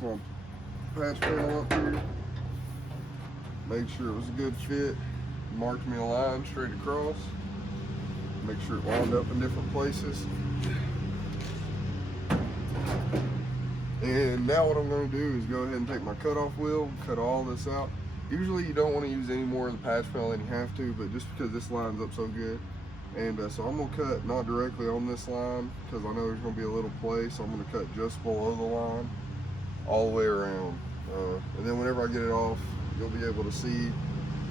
raised my patch panel up here, made sure it was a good fit, marked me a line straight across, make sure it lined up in different places. And now what I'm going to do is go ahead and take my cutoff wheel, cut all this out. Usually you don't want to use any more of the patch panel than you have to, but just because this lines up so good. And so I'm going to cut not directly on this line because I know there's going to be a little play, so I'm going to cut just below the line all the way around. And then whenever I get it off, you'll be able to see,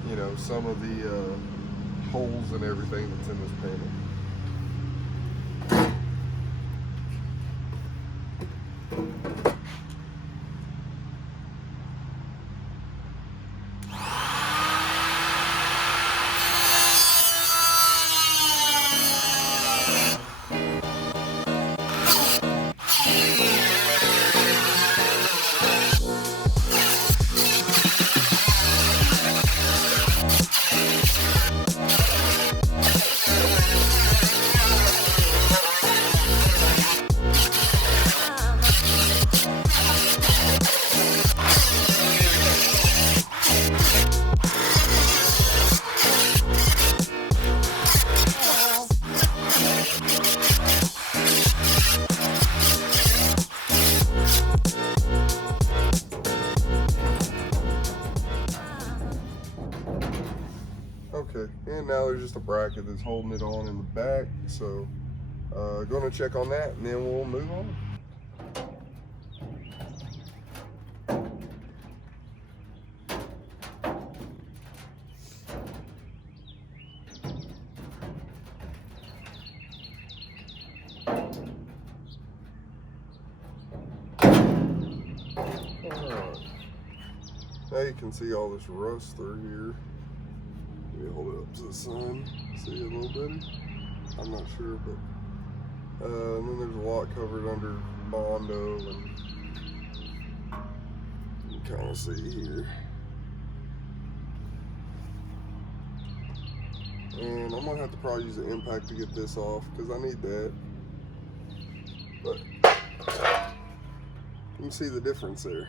you know, some of the holes and everything that's in this panel. Okay, and now there's just a bracket that's holding it on in the back, so going to check on that and then we'll move on. Alright, now you can see all this rust through here. Let me hold it up to the sun, see it a little better. I'm not sure, but and then there's a lot covered under Bondo, and you can kind of see here. And I'm gonna have to probably use an impact to get this off because I need that. But you can see the difference there.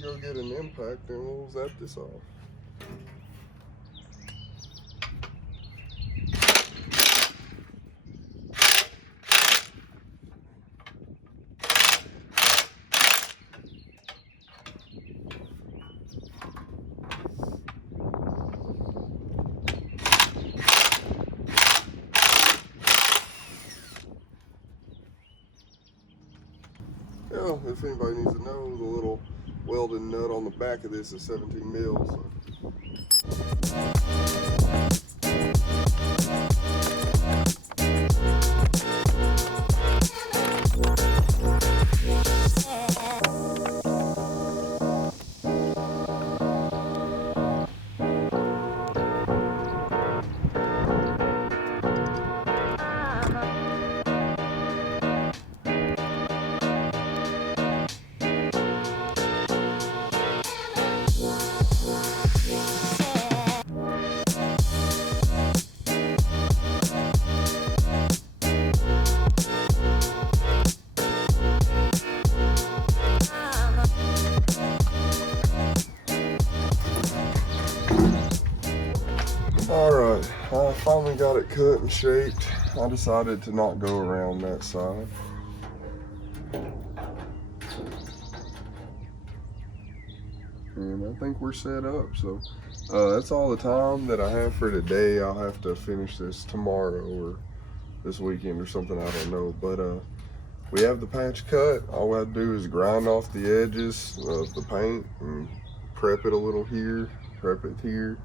Go get an impact and we'll zap this off. Well, if anybody needs to know, the little welded nut on the back of this is 17 mils. So. Alright, I finally got it cut and shaped. I decided to not go around that side. And I think we're set up, so that's all the time that I have for today. I'll have to finish this tomorrow or this weekend or something, I don't know. But we have the patch cut. All we have to do is grind off the edges of the paint and prep it a little here, prep it here,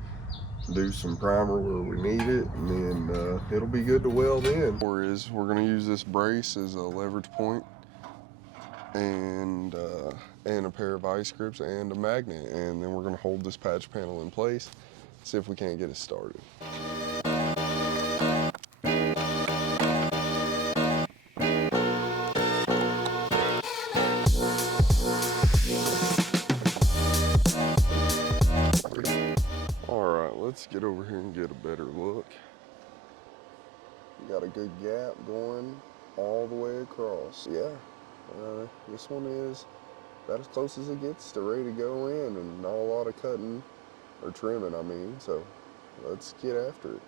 do some primer where we need it, and then it'll be good to weld in. We're going to use this brace as a leverage point, and a pair of vice grips and a magnet, and then we're going to hold this patch panel in place, see if we can't get it started. Let's get over here and get a better look. Got a good gap going all the way across. Yeah, this one is about as close as it gets to ready to go in, and not a lot of cutting or trimming, I mean, so let's get after it.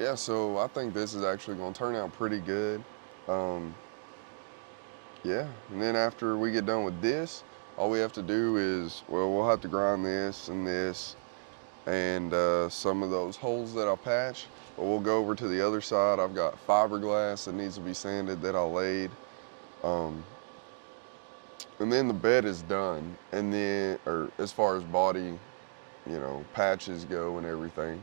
Yeah, so I think this is actually going to turn out pretty good. Yeah, and then after we get done with this, all we have to do is, well, we'll have to grind this and some of those holes that I patched, but we'll go over to the other side. I've got fiberglass that needs to be sanded that I laid. And then the bed is done, and then, or as far as body, patches go and everything.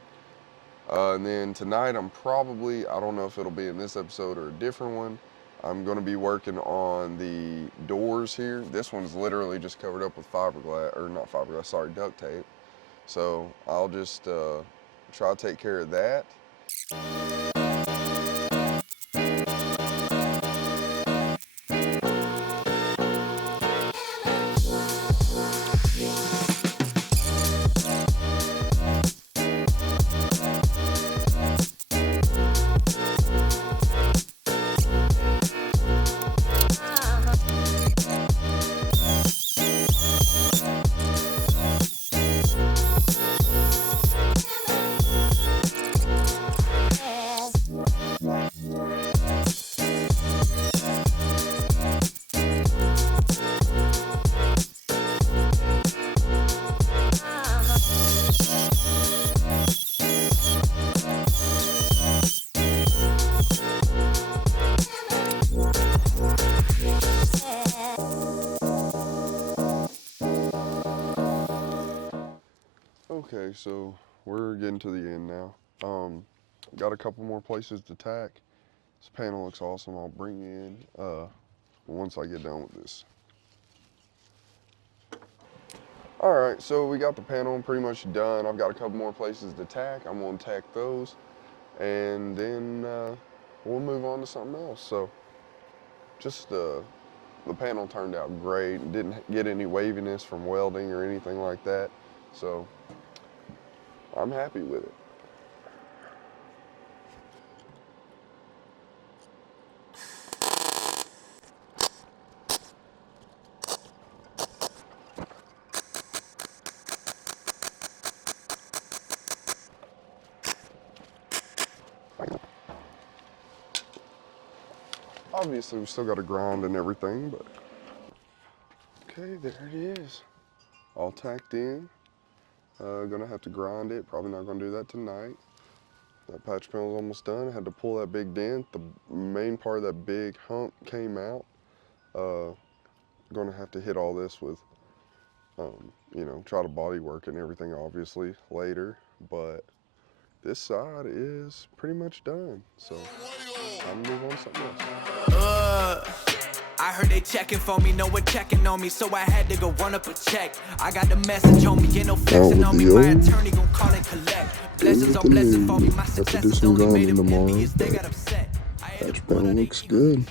And then tonight I'm probably, I don't know if it'll be in this episode or a different one, I'm gonna be working on the doors here. This one's literally just covered up with fiberglass, or not fiberglass, sorry, duct tape. So I'll just try to take care of that. Okay, so we're getting to the end now. Got a couple more places to tack. This panel looks awesome. I'll bring you in once I get done with this. All right, so we got the panel pretty much done. I've got a couple more places to tack. I'm gonna tack those, and then we'll move on to something else. So just the panel turned out great. Didn't get any waviness from welding or anything like that. So I'm happy with it. Obviously, we still got to grind and everything, but okay, there it is. All tacked in. Gonna have to grind it. Probably not gonna do that tonight. That patch panel's almost done. I had to pull that big dent. The main part of that big hump came out. Gonna have to hit all this with, try to body work and everything obviously later, but this side is pretty much done. So I'm gonna move on to something else. I heard they checking for me, no one checking on me, so I had to go run up a check. I got the message on me, ain't no flexing on me, my attorney gon' call and collect. Blessings on blessings for me, my success is only made it with me, they got upset. Hatch panel looks good.